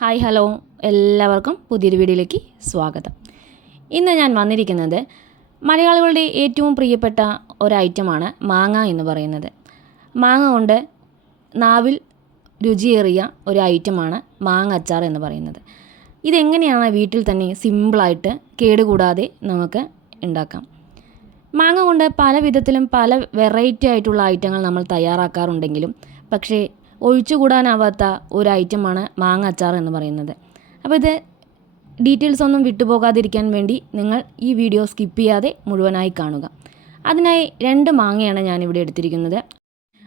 Hi hello. എല്ലാവർക്കും പുതിയൊരു വീഡിയോയിലേക്ക് സ്വാഗതം. ഇന്ന് ഞാൻ വന്നിരിക്കുന്നത് മലയാളികളുടെ ഏറ്റവും പ്രിയപ്പെട്ട ഒരു ഐറ്റമാണ് മാങ്ങ എന്ന് പറയുന്നത്. മാങ്ങ കൊണ്ട് നാവിൽ രുചിയേറിയ ഒരു ഐറ്റമാണ് മാങ്ങ അച്ചാർ എന്ന് പറയുന്നത്. ഇതെങ്ങനെയാണ് വീട്ടിൽ തന്നെ സിമ്പിളായിട്ട് കേടുകൂടാതെ നമുക്ക് ഉണ്ടാക്കാം? മാങ്ങ കൊണ്ട് പല വിധത്തിലും പല വെറൈറ്റി ആയിട്ടുള്ള ഐറ്റങ്ങൾ നമ്മൾ തയ്യാറാക്കാറുണ്ടെങ്കിലും പക്ഷേ ഒഴിച്ചുകൂടാനാവാത്ത ഒരു ഐറ്റമാണ് മാങ്ങ അച്ചാർ എന്ന് പറയുന്നത്. അപ്പോൾ ഇത് ഡീറ്റെയിൽസ് ഒന്നും വിട്ടുപോകാതിരിക്കാൻ വേണ്ടി നിങ്ങൾ ഈ വീഡിയോ സ്കിപ്പ് ചെയ്യാതെ മുഴുവനായി കാണുക. അതിനായി രണ്ട് മാങ്ങയാണ് ഞാനിവിടെ എടുത്തിരിക്കുന്നത്.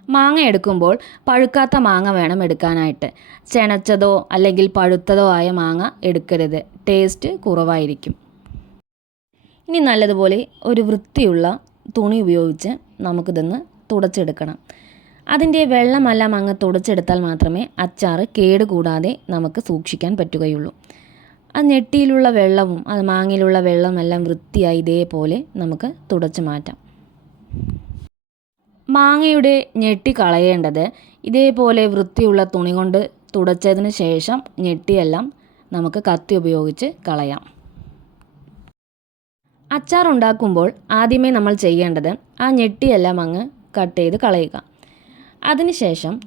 മാങ്ങ എടുക്കുമ്പോൾ പഴുക്കാത്ത മാങ്ങ വേണം എടുക്കാനായിട്ട്. ചെണച്ചതോ അല്ലെങ്കിൽ പഴുത്തതോ ആയ മാങ്ങ എടുക്കരുത്. ടേസ്റ്റ് കുറവായിരിക്കും. ഇനി നല്ലതുപോലെ ഒരു വൃത്തിയുള്ള തുണി ഉപയോഗിച്ച് നമുക്കിതൊന്ന് തുടച്ചെടുക്കണം. അതിന്റെ വെള്ളമെല്ലാം അങ്ങ് തുടച്ചെടുത്താൽ മാത്രമേ അച്ചാർ കേടുകൂടാതെ നമുക്ക് സൂക്ഷിക്കാൻ പറ്റുകയുള്ളൂ. ആ ഞെട്ടിയിലുള്ള വെള്ളവും അത് മാങ്ങയിലുള്ള വെള്ളമെല്ലാം വൃത്തിയായി ഇതേപോലെ നമുക്ക് തുടച്ചു മാറ്റാം. മാങ്ങയുടെ ഞെട്ടി കളയേണ്ടത് ഇതേപോലെ വൃത്തിയുള്ള തുണി കൊണ്ട് തുടച്ചതിന് ശേഷം ഞെട്ടിയെല്ലാം നമുക്ക് കത്തി ഉപയോഗിച്ച് കളയാം. അച്ചാർ ഉണ്ടാക്കുമ്പോൾ ആദ്യമേ നമ്മൾ ചെയ്യേണ്ടത് ആ ഞെട്ടിയെല്ലാം അങ്ങ് കട്ട് ചെയ്ത് കളയുക. അതിനുശേഷം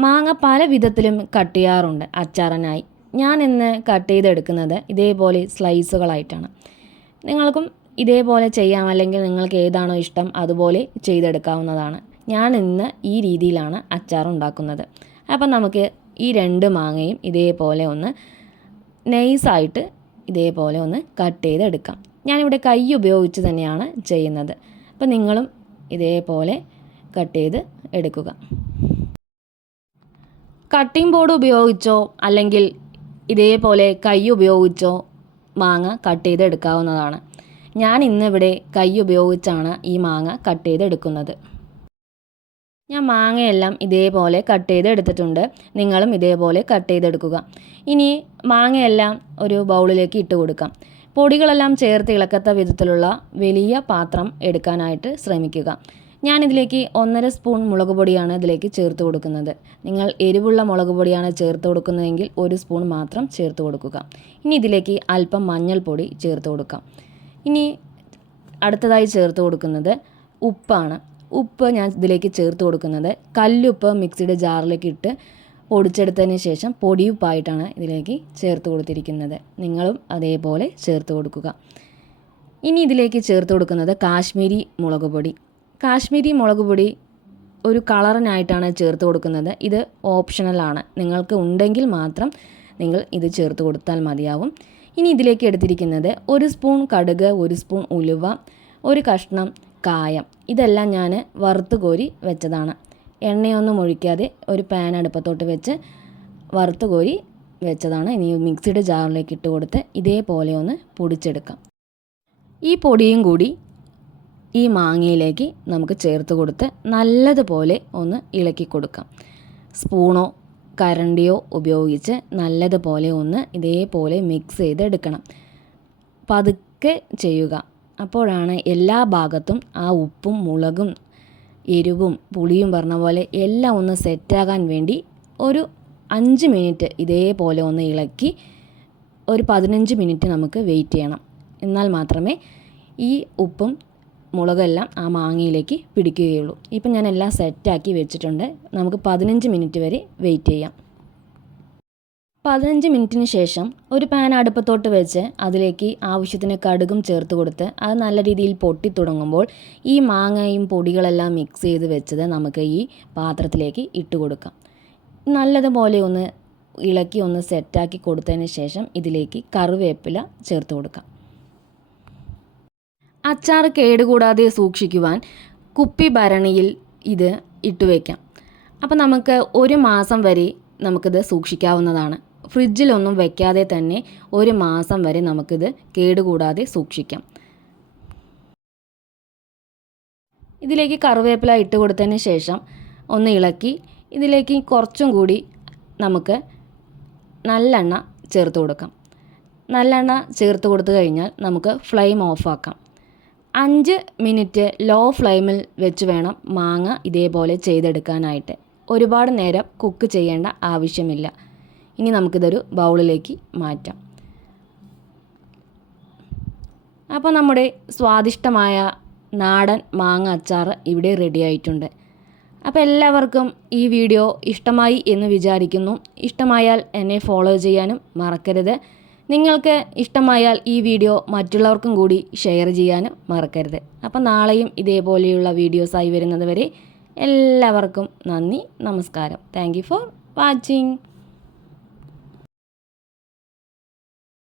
മാങ്ങ പല വിധത്തിലും കട്ട് ചെയ്യാറുണ്ട് അച്ചാറിനായി. ഞാൻ ഇന്ന് കട്ട് ചെയ്തെടുക്കുന്നത് ഇതേപോലെ സ്ലൈസുകളായിട്ടാണ് നിങ്ങൾക്കും ഇതേപോലെ ചെയ്യാം അല്ലെങ്കിൽ നിങ്ങൾക്ക് ഏതാണോ ഇഷ്ടം അതുപോലെ ചെയ്തെടുക്കാവുന്നതാണ്. ഞാൻ ഇന്ന് ഈ രീതിയിലാണ് അച്ചാർ ഉണ്ടാക്കുന്നത്. അപ്പം നമുക്ക് ഈ രണ്ട് മാങ്ങയും ഇതേപോലെ ഒന്ന് നൈസായിട്ട് ഇതേപോലെ ഒന്ന് കട്ട് ചെയ്തെടുക്കാം. ഞാനിവിടെ കൈ ഉപയോഗിച്ച് തന്നെയാണ് ചെയ്യുന്നത്. അപ്പം നിങ്ങളും ഇതേപോലെ കട്ട് ചെയ്ത് എടുക്കുക. കട്ടിംഗ് ബോർഡ് ഉപയോഗിച്ചോ അല്ലെങ്കിൽ ഇതേപോലെ കൈ ഉപയോഗിച്ചോ മാങ്ങ കട്ട് ചെയ്തെടുക്കാവുന്നതാണ് ഞാൻ ഇന്നിവിടെ കൈ ഉപയോഗിച്ചാണ് ഈ മാങ്ങ കട്ട് ചെയ്തെടുക്കുന്നത് ഞാൻ മാങ്ങയെല്ലാം ഇതേപോലെ കട്ട് ചെയ്തെടുത്തിട്ടുണ്ട് നിങ്ങളും ഇതേപോലെ കട്ട് ചെയ്തെടുക്കുക ഇനി മാങ്ങയെല്ലാം ഒരു ബൗളിലേക്ക് ഇട്ട് കൊടുക്കാം. പൊടികളെല്ലാം ചേർത്ത് ഇളക്കത്ത വിധത്തിലുള്ള വലിയ പാത്രം എടുക്കാനായിട്ട് ശ്രമിക്കുക. ഞാനിതിലേക്ക് ഒന്നര സ്പൂൺ മുളക് പൊടിയാണ് ഇതിലേക്ക് ചേർത്ത് കൊടുക്കുന്നത്. നിങ്ങൾ എരിവുള്ള മുളക് പൊടിയാണ് ചേർത്ത് കൊടുക്കുന്നതെങ്കിൽ ഒരു സ്പൂൺ മാത്രം ചേർത്ത് കൊടുക്കുക. ഇനി ഇതിലേക്ക് അല്പം മഞ്ഞൾപ്പൊടി ചേർത്ത് കൊടുക്കാം. ഇനി അടുത്തതായി ചേർത്ത് കൊടുക്കുന്നത് ഉപ്പാണ്. ഉപ്പ് ഞാൻ ഇതിലേക്ക് ചേർത്ത് കൊടുക്കുന്നത് കല്ലുപ്പ് മിക്സിയുടെ ജാറിലേക്ക് ഇട്ട് പൊടിച്ചെടുത്തതിന് ശേഷം പൊടിയുപ്പായിട്ടാണ് ഇതിലേക്ക് ചേർത്ത് കൊടുത്തിരിക്കുന്നത്. നിങ്ങളും അതേപോലെ ചേർത്ത് കൊടുക്കുക. ഇനി ഇതിലേക്ക് ചേർത്ത് കൊടുക്കുന്നത് കാശ്മീരി മുളക് പൊടി. കാശ്മീരി മുളക് പൊടി ഒരു കളറിനായിട്ടാണ് ചേർത്ത് കൊടുക്കുന്നത്. ഇത് ഓപ്ഷണലാണ് നിങ്ങൾക്ക് ഉണ്ടെങ്കിൽ മാത്രം നിങ്ങൾ ഇത് ചേർത്ത് കൊടുത്താൽ മതിയാവും. ഇനി ഇതിലേക്ക് എടുത്തിരിക്കുന്നത് ഒരു സ്പൂൺ കടുക് ഒരു സ്പൂൺ ഉലുവ ഒരു കഷ്ണം കായം. ഇതെല്ലാം ഞാൻ വറുത്ത് കോരി വെച്ചതാണ്. എണ്ണയൊന്നും ഒഴിക്കാതെ ഒരു പാൻ അടുപ്പത്തോട്ട് വെച്ച് വറുത്ത് കോരി വെച്ചതാണ്. ഇനി മിക്സിയുടെ ജാറിലേക്ക് ഇട്ട് കൊടുത്ത് ഇതേപോലെ ഒന്ന് പൊടിച്ചെടുക്കാം. ഈ പൊടിയും കൂടി ഈ മാങ്ങയിലേക്ക് നമുക്ക് ചേർത്ത് കൊടുത്ത് നല്ലതുപോലെ ഒന്ന് ഇളക്കി കൊടുക്കാം. സ്പൂണോ കരണ്ടിയോ ഉപയോഗിച്ച് നല്ലതുപോലെ ഒന്ന് ഇതേപോലെ മിക്സ് ചെയ്തെടുക്കണം. പതുക്കെ ചെയ്യുക. അപ്പോഴാണ് എല്ലാ ഭാഗത്തും ആ ഉപ്പും മുളകും എരിവും പുളിയും പറഞ്ഞ പോലെ എല്ലാം ഒന്ന് സെറ്റാകാൻ വേണ്ടി ഒരു അഞ്ച് മിനിറ്റ് ഇതേപോലെ ഒന്ന് ഇളക്കി ഒരു പതിനഞ്ച് മിനിറ്റ് നമുക്ക് വെയിറ്റ് ചെയ്യണം. എന്നാൽ മാത്രമേ ഈ ഉപ്പും മുളകെല്ലാം ആ മാങ്ങയിലേക്ക് പിടിക്കുകയുള്ളൂ. ഇപ്പം ഞാൻ എല്ലാം സെറ്റാക്കി വെച്ചിട്ടുണ്ട്. നമുക്ക് പതിനഞ്ച് മിനിറ്റ് വരെ വെയിറ്റ് ചെയ്യാം. പതിനഞ്ച് മിനിറ്റിന് ശേഷം ഒരു പാൻ അടുപ്പത്തോട്ട് വെച്ച് അതിലേക്ക് ആവശ്യത്തിന് കടുകും ചേർത്ത് കൊടുത്ത് അത് നല്ല രീതിയിൽ പൊട്ടി തുടങ്ങുമ്പോൾ ഈ മാങ്ങയും പൊടികളെല്ലാം മിക്സ് ചെയ്ത് വെച്ചത് നമുക്ക് ഈ പാത്രത്തിലേക്ക് ഇട്ട് കൊടുക്കാം. നല്ലതുപോലെ ഒന്ന് ഇളക്കി ഒന്ന് സെറ്റാക്കി കൊടുത്തതിന് ശേഷം ഇതിലേക്ക് കറിവേപ്പില ചേർത്ത് കൊടുക്കാം. അച്ചാർ കേടുകൂടാതെ സൂക്ഷിക്കുവാൻ കുപ്പി ഭരണിയിൽ ഇത് ഇട്ട് വയ്ക്കാം അപ്പോൾ നമുക്ക് ഒരു മാസം വരെ നമുക്കിത് സൂക്ഷിക്കാവുന്നതാണ്. ഫ്രിഡ്ജിലൊന്നും വെക്കാതെ തന്നെ ഒരു മാസം വരെ നമുക്കിത് കേടുകൂടാതെ സൂക്ഷിക്കാം. ഇതിലേക്ക് കറിവേപ്പില ഇട്ട് കൊടുത്തതിന് ശേഷം ഒന്ന് ഇളക്കി ഇതിലേക്ക് കുറച്ചും കൂടി നമുക്ക് നല്ലെണ്ണ ചേർത്ത് കൊടുക്കാം. നല്ലെണ്ണ ചേർത്ത് കൊടുത്തു കഴിഞ്ഞാൽ നമുക്ക് ഫ്ലെയിം ഓഫാക്കാം. അഞ്ച് മിനിറ്റ് ലോ ഫ്ലെയിമിൽ വെച്ച് വേണം മാങ്ങ ഇതേപോലെ ചെയ്തെടുക്കാനായിട്ട്. ഒരുപാട് നേരം കുക്ക് ചെയ്യേണ്ട ആവശ്യമില്ല. ഇനി നമുക്കിതൊരു ബൗളിലേക്ക് മാറ്റാം. അപ്പോൾ നമ്മുടെ സ്വാദിഷ്ടമായ നാടൻ മാങ്ങ അച്ചാർ ഇവിടെ റെഡി ആയിട്ടുണ്ട്. അപ്പോൾ എല്ലാവർക്കും ഈ വീഡിയോ ഇഷ്ടമായി എന്ന് വിചാരിക്കുന്നു. ഇഷ്ടമായാൽ എന്നെ ഫോളോ ചെയ്യാനും മറക്കരുത്. നിങ്ങൾക്ക് ഇഷ്ടമായാൽ ഈ വീഡിയോ മറ്റുള്ളവർക്കും കൂടി ഷെയർ ചെയ്യാനും മറക്കരുത്. അപ്പോൾ നാളെയും ഇതേപോലെയുള്ള വീഡിയോസായി വരുന്നത് വരെ എല്ലാവർക്കും നന്ദി നമസ്കാരം. Thank for watching